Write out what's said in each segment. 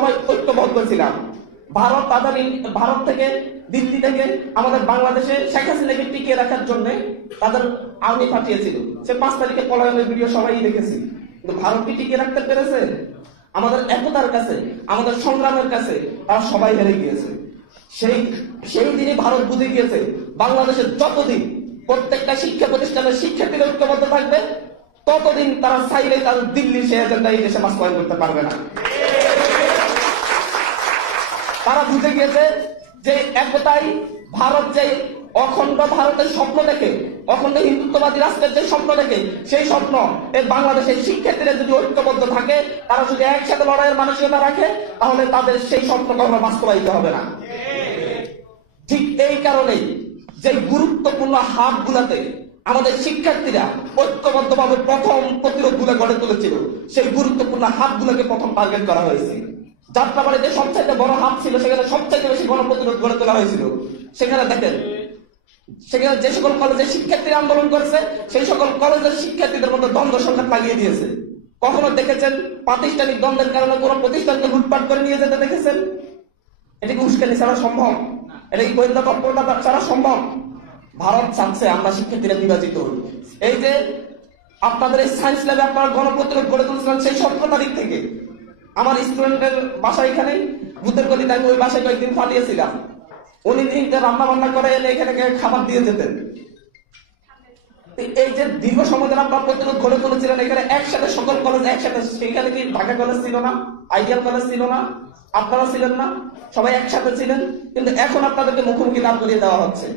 সবাই ঐক্যবদ্ধ ছিলাম। ভারত থেকে, দিল্লি থেকে আমাদের বাংলাদেশে শেখ হাসিনাকে টিকিয়ে রাখার জন্য তাদের আর্মি পাঠিয়েছিল। সে 5 তারিখে পলায়নের ভিডিও সবাই দেখেছি। কিন্তু ভারত কি টিকিয়ে রাখতে পেরেছে? আমাদের একতার কাছে, আমাদের সংগ্রামের কাছে তারা সবাই হেরে গিয়েছে। সেই দিনই ভারত বুঝে গিয়েছে বাংলাদেশের যতদিন প্রত্যেকটা শিক্ষা প্রতিষ্ঠানের শিক্ষার্থীরা ঐক্যবদ্ধ থাকবে, ততদিন তারা চাইলে তাদের দিল্লির সে এজেন্ডা এই দেশে বাস্তবায়ন করতে পারবে না। তারা বুঝে গিয়েছে যে একতাই ভারত যে অখণ্ড ভারতের স্বপ্ন দেখে, অখণ্ড হিন্দুত্ববাদী রাষ্ট্রের যে স্বপ্ন দেখে, সেই স্বপ্ন এই বাংলাদেশের শিক্ষার্থীরা যদি ঐক্যবদ্ধ থাকে, তারা যদি একসাথে লড়াইয়ের মানসিকতা রাখে, তাহলে তাদের সেই স্বপ্ন কখনো বাস্তবায়িত হবে না। ঠিক এই কারণেই যে গুরুত্বপূর্ণ হাবগুলাতে আমাদের শিক্ষার্থীরা ঐক্যবদ্ধভাবে প্রথম প্রতিরোধ গুলো গড়ে তুলেছিল, সেই গুরুত্বপূর্ণ হাবগুলোকে প্রথম টার্গেট করা হয়েছে। যাত্রাবাড়িতে সবচাইতে বড় হাব ছিল, সেখানে সবচাইতে বেশি গণপ্রতিরোধ গড়ে তোলা হয়েছিল। সেখানে দেখেন, সেখানে যে সকল কলেজের শিক্ষার্থীরা আন্দোলন করেছে, সেই সকল কলেজের শিক্ষার্থীদের মধ্যে দ্বন্দ্ব সংঘাত লাগিয়ে দিয়েছে। কখনো দেখেছেন প্রাতিষ্ঠানিক দ্বন্দ্বের কারণে কোন প্রতিষ্ঠানকে লুটপাট করে নিয়ে যেতে দেখেছেন? এটা কি উস্কানি ছাড়া সম্ভব? এটা কি গোয়েন্দা তৎপরতা ছাড়া সম্ভব? ভারত চাচ্ছে আমরা শিক্ষার্থীরা বিভাজিত হই। এই যে আপনাদের এই সায়েন্স ল্যাবে আপনারা গণপ্রতিরোধ গড়ে তুলছিলেন, সেই 17 তারিখ থেকে আমার স্টুডেন্টের বাসা এখানে বুদ্ধের গলিতে, আমি ওই বাসায় কয়েকদিন পাঠিয়েছিলাম। উনি দিনটা রান্না বান্না করে এনে এখানে খাবার দিয়ে যেতেন। এই যে দীর্ঘ সময় ধরে আপনারা প্রতিরোধ গড়ে তুলেছিলেন, এখানে একসাথে সকল কলেজ একসাথে, সেখানে কি ঢাকা কলেজ ছিল না, আইডিয়াল কলেজ ছিল না, আপনারা ছিলেন না, সবাই একসাথে ছিলেন। কিন্তু এখন আপনাদেরকে মুখোমুখি দাঁড় করিয়ে দেওয়া হচ্ছে।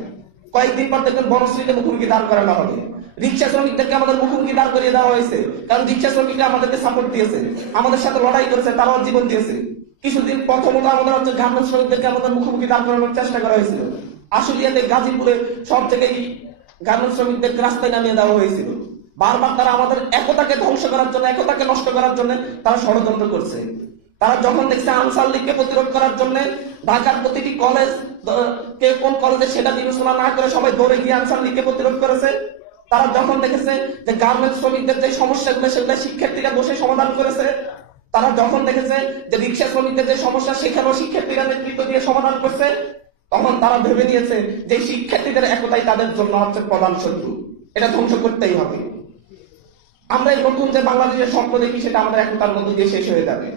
কয়েকদিন পর দেখবেন বনশ্রীতে মুখোমুখি দাঁড় করানো হবে। রিক্সা শ্রমিকদেরকে আমাদের মুখোমুখি দাঁড় করিয়ে দেওয়া হয়েছে, কারণ রিক্সা শ্রমিকরা আমাদেরকে সাপোর্ট দিয়েছে, আমাদের সাথে লড়াই করেছে, তারাও জীবন দিয়েছে। কিছুদিন প্রথমত আমাদের হচ্ছে গার্মেন্টস শ্রমিকদেরকে আমাদের মুখোমুখি দাঁড় করানোর চেষ্টা করা হয়েছিল। আশুলিয়াতে, গাজীপুরে সব জায়গায় গার্মেন্টস শ্রমিকদেরকে রাস্তায় নামিয়ে দেওয়া হয়েছিল। বারবার তারা আমাদের একতাকে ধ্বংস করার জন্য, একতাকে নষ্ট করার জন্য তারা ষড়যন্ত্র করছে। তারা যখন দেখছে আনসার লীগকে প্রতিরোধ করার জন্য ঢাকার প্রতিটি কলেজ, কে কোন কলেজে সেটা বিবেচনা না করে সবাই দৌড়ে গিয়ে আনসার লীগকে প্রতিরোধ করেছে। তারা যখন দেখেছে যে গার্মেন্টস শ্রমিকদের যে সমস্যাগুলো সেগুলো শিক্ষার্থীরা বসে সমাধান করেছে, তারা যখন দেখেছে যে রিক্সা শ্রমিকদের যে সমস্যা সেখানেও শিক্ষার্থীরা নেতৃত্ব দিয়ে সমাধান করছে, তখন তারা ভেবে নিয়েছে যে শিক্ষার্থীদের একতাই তাদের জন্য হচ্ছে প্রধান শত্রু, এটা ধ্বংস করতেই হবে। আমরা এই নতুন যে বাংলাদেশের স্বপ্ন দেখি, সেটা আমাদের একতার মধ্য দিয়ে শেষ হয়ে যাবে,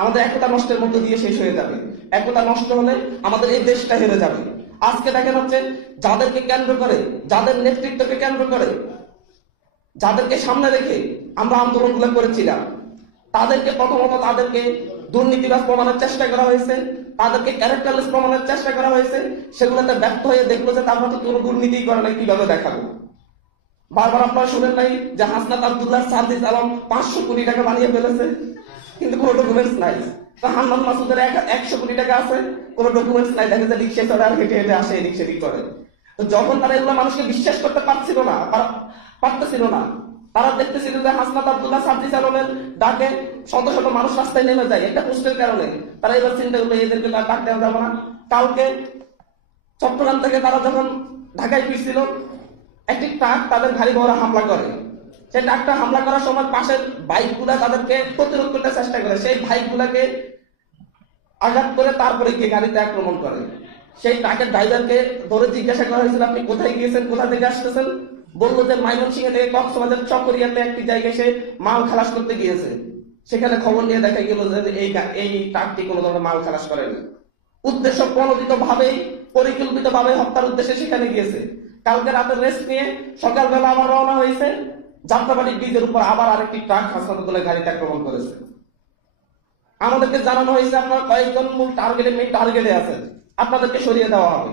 আমাদের একতা নষ্টের মধ্য দিয়ে শেষ হয়ে যাবে। একতা নষ্ট হলে আমাদের এই দেশটা হেরে যাবে। আজকে দেখেন হচ্ছে যাদেরকে কেন্দ্র করে, যাদের নেতৃত্বকে কেন্দ্র করে, যাদেরকে সামনে রেখে আমরা আন্দোলনগুলো করেছিলাম, তাদেরকে প্রথমত তাদেরকে দুর্নীতিবাজ প্রমাণের চেষ্টা করা হয়েছে, তাদেরকে ক্যারেক্টারলেস প্রমাণের চেষ্টা করা হয়েছে। সেগুলোতে ব্যর্থ হয়ে দেখলো যে তার মতো কোনো দুর্নীতি করে নাই, কিভাবে দেখাবো। বারবার আপনারা শুনেন নাই যে হাসনাত আব্দুল্লাহ, সার্জিস আলম 500 কোটি টাকা বানিয়ে ফেলেছে, কিন্তু কোনো ডকুমেন্টস নাই। হান্নান মাসুদের 100 কোটি টাকা আছে, কোনো ডকুমেন্টস নাই। দেখা যায় রিক্সা চড়ে আর হেঁটে হেঁটে আসে, এদিক সেদিক করে। তো যখন তারা এগুলো মানুষকে বিশ্বাস করতে পারতেছিল না, তারা দেখতেছিল যে হাসনাত আব্দুল্লাহ, সার্জিস আলমের ডাকে শত শত মানুষ রাস্তায় নেমে যায় একটা পোস্টের কারণে। তারা এবার চিন্তা করলো এদেরকে ডাক দেওয়া যাবে না। কালকে চট্টগ্রাম থেকে তারা যখন ঢাকায় ফিরছিল, একটি ট্রাক তাদের গাড়ি বহরে হামলা করে। সেই ট্রাকটা হামলা করার সময় পাশের বাইকগুলা তাদেরকে প্রতিরোধ করতে চেষ্টা করে, সেই বাইকগুলাকে আঘাত করে তারপরে গিয়ে গাড়িতে আক্রমণ করে। সেই ট্রাকের ড্রাইভারকে ধরে জিজ্ঞাসা করা হয়েছিল, আপনি কোথায় গিয়েছেন, কোথা থেকে আসতেছেন? বললো যে ময়মনসিংহ থেকে কক্সবাজার চকরিয়াতে একটি জায়গায় সে মাল খালাস করতে গিয়েছে। সেখানে খবর নিয়ে দেখা গেল যে এই ট্রাকটি কোনো ধরনের মাল খালাস করেনি। উদ্দেশ্য প্রণোদিত ভাবেই, পরিকল্পিত ভাবে হত্যার উদ্দেশ্যে সেখানে গিয়েছে। কালকে রাতের রেস্ট নিয়ে সকালবেলা আবার রওনা হয়েছে। যাত্রাবাড়ি ব্রিজের উপর আবার আরেকটি ট্রাক হাসপাতালের গাড়িতে আক্রমণ করেছে। আমাদেরকে জানানো হয়েছে আপনারা কয়েকজন মূল টার্গেটে আছেন, আপনাদেরকে সরিয়ে দেওয়া হবে।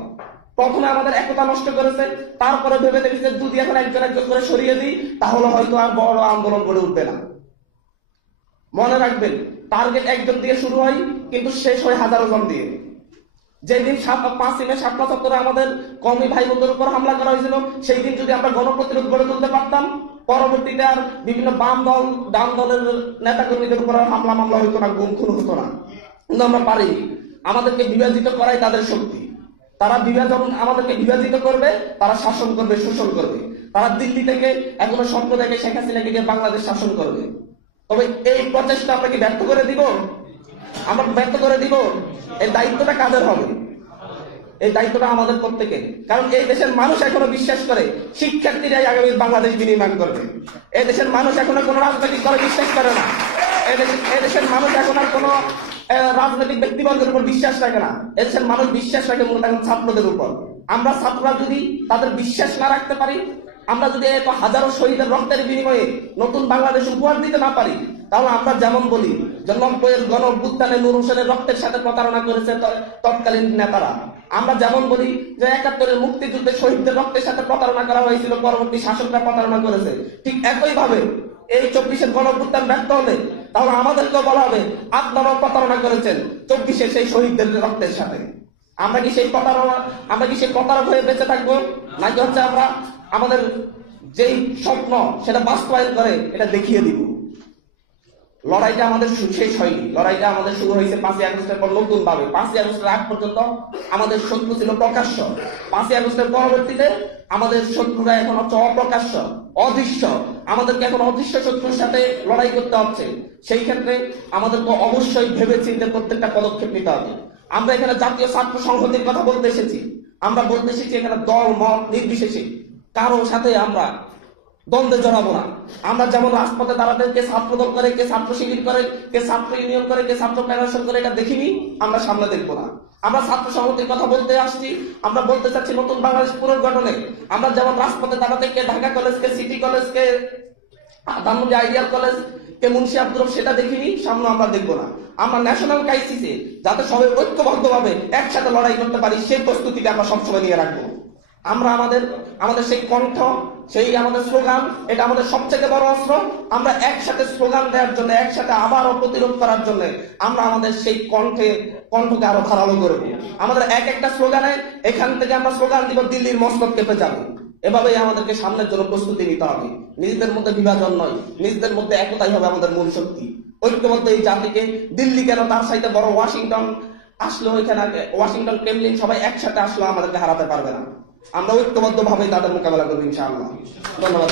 প্রথমে আমাদের একতা নষ্ট করেছে, তারপরে ভেবে দেখেছে যদি এখন একজন একজন করে সরিয়ে দিই তাহলে হয়তো আর বড় আন্দোলন গড়ে উঠবে না। মনে রাখবেন, টার্গেট একজন দিয়ে শুরু হয় কিন্তু শেষ হয় হাজারো জন দিয়ে। যেদিন 5 মে শাপলা চত্বরে আমাদের কওমি ভাই বোনদের উপর হামলা করা হয়েছিল, সেই দিন যদি আমরা গণপ্রতিরোধ গড়ে তুলতে পারতাম, পরবর্তীতে আর বিভিন্ন বাম দল, ডান দলের নেতা কর্মীদের উপর মামলা হইতো না, গুম খুন হতো না। কিন্তু আমরা পারিনি। আমাদেরকে বিভাজিত করাই তাদের শক্তি। তারা আমাদেরকে বিভাজিত করবে, তারা শাসন করবে, শোষণ করবে। তারা দিল্লি থেকে এখনো স্বপ্ন দেখে শেখ হাসিনাকে বাংলাদেশ শাসন করবে। তবে এই প্রচেষ্টা আমরা কি ব্যর্থ করে দিব? আমরা ব্যর্থ করে দিব, এই দায়িত্বটা কাদের হবে? এই দায়িত্বটা আমাদের প্রত্যেকের। কারণ এই দেশের মানুষ এখনো বিশ্বাস করে শিক্ষার্থীরাই আগামী বাংলাদেশ বিনির্মাণ করবে। এই দেশের মানুষ এখনো কোনো রাজনৈতিক দলে বিশ্বাস করে না। এই দেশের মানুষ এখন আর কোনো রাজনৈতিক ব্যক্তিবর্গের উপর বিশ্বাস রাখে না। এদেশের মানুষ বিশ্বাস রাখে মূলত এখন ছাত্রদের উপর। আমরা ছাত্ররা যদি তাদের বিশ্বাস না রাখতে পারি, আমরা যদি এত হাজারো শহীদের রক্তের বিনিময়ে নতুন বাংলাদেশ উপহার দিতে না পারি, তাহলে আমরা যেমন বলি যে 90-এর গণ অভ্যুত্থানে নূর হোসেনের রক্তের সাথে প্রতারণা করেছে তৎকালীন নেতারা, আমরা যেমন বলি যে 71-এর মুক্তিযুদ্ধে শহীদদের রক্তের সাথে প্রতারণা করা হয়েছিল, পরবর্তী শাসকরা প্রতারণা করেছে, ঠিক একই ভাবে এই 24-এর গণ অভ্যুত্থান ব্যর্থ হলে তাহলে আমাদেরকেও বলা হবে আপনারাও প্রতারণা করেছেন 24-এর সেই শহীদদের রক্তের সাথে। আমরা কি সেই প্রতারক হয়ে বেঁচে থাকবো, নাকি হচ্ছে আমরা আমাদের যেই স্বপ্ন সেটা বাস্তবায়ন করে এটা দেখিয়ে দিব? লড়াইটা আমাদের শেষ হয়নি, লড়াইটা আমাদের শুরু হয়েছে 5ই আগস্টের পর নতুন ভাবে। 5ই আগস্টের আগ পর্যন্ত আমাদের শত্রু ছিল প্রকাশ্য, 5ই আগস্টের পরবর্তীতে আমাদের শত্রুরা এখন হচ্ছে অপ্রকাশ্য, অদৃশ্য। আমাদেরকে এখন অদৃশ্য শত্রুর সাথে লড়াই করতে হচ্ছে। সেই ক্ষেত্রে আমাদেরকে অবশ্যই ভেবে চিন্তে প্রত্যেকটা পদক্ষেপ নিতে হবে। আমরা এখানে জাতীয় ছাত্র সংহতির কথা বলতে এসেছি, আমরা বলতে এসেছি এখানে দল মত নির্বিশেষে কারো সাথে আমরা দ্বন্দ্বে জড়াবো না। আমরা যেমন রাজপথে দাঁড়াতে কে ছাত্র দল করে, কে ছাত্র শিবির করে, কে ছাত্র ইউনিয়ন করে, কে ছাত্র ফেডারেশন করে, এটা দেখিনি, আমরা সামনে দেখবো না। আমরা ছাত্র সংহতির কথা বলতে আসছি, আমরা বলতে চাচ্ছি নতুন বাংলাদেশ পুনর্গঠনে। আমরা যেমন রাজপথে দাঁড়াতে কে ঢাকা কলেজ, কে সিটি কলেজ, কে ধানমন্ডি আইডিয়াল কলেজ, কে মুন্সি আব্দুর রব, সেটা দেখিনি, সামনে আমরা দেখবো না। আমরা ন্যাশনাল ক্রাইসিসে যাতে সবাই ঐক্যবদ্ধভাবে একসাথে লড়াই করতে পারি সেই প্রস্তুতিটা আমরা সবসময় নিয়ে রাখবো। আমরা আমাদের সেই কণ্ঠ, সেই আমাদের স্লোগান, এটা আমাদের সবচেয়ে বড় অস্ত্র। আমরা একসাথে স্লোগান দেওয়ার জন্য, একসাথে আবারও প্রতিরোধ করার জন্য আমরা আমাদের সেই কণ্ঠকে আরো ধারালো করবো। আমাদের একটা স্লোগানে এখান থেকে আমরা স্লোগান দিব দিল্লির মস্তক কেঁপে যাবে। এভাবেই আমাদেরকে সামনের জন্য প্রস্তুতি নিতে হবে। নিজেদের মধ্যে বিভাজন নয়, নিজেদের মধ্যে একতাই হবে আমাদের মূল শক্তি। ঐক্যবদ্ধ এই জাতিকে, দিল্লি কেন তার সাথে বড় ওয়াশিংটন আসলেও, এখানে ওয়াশিংটন ক্রেমলিন সবাই একসাথে আসলেও আমাদেরকে হারাতে পারবে না। আমরা ঐক্যবদ্ধ ভাবে তাদের মোকাবেলা করবো ইনশাআল্লাহ। ধন্যবাদ।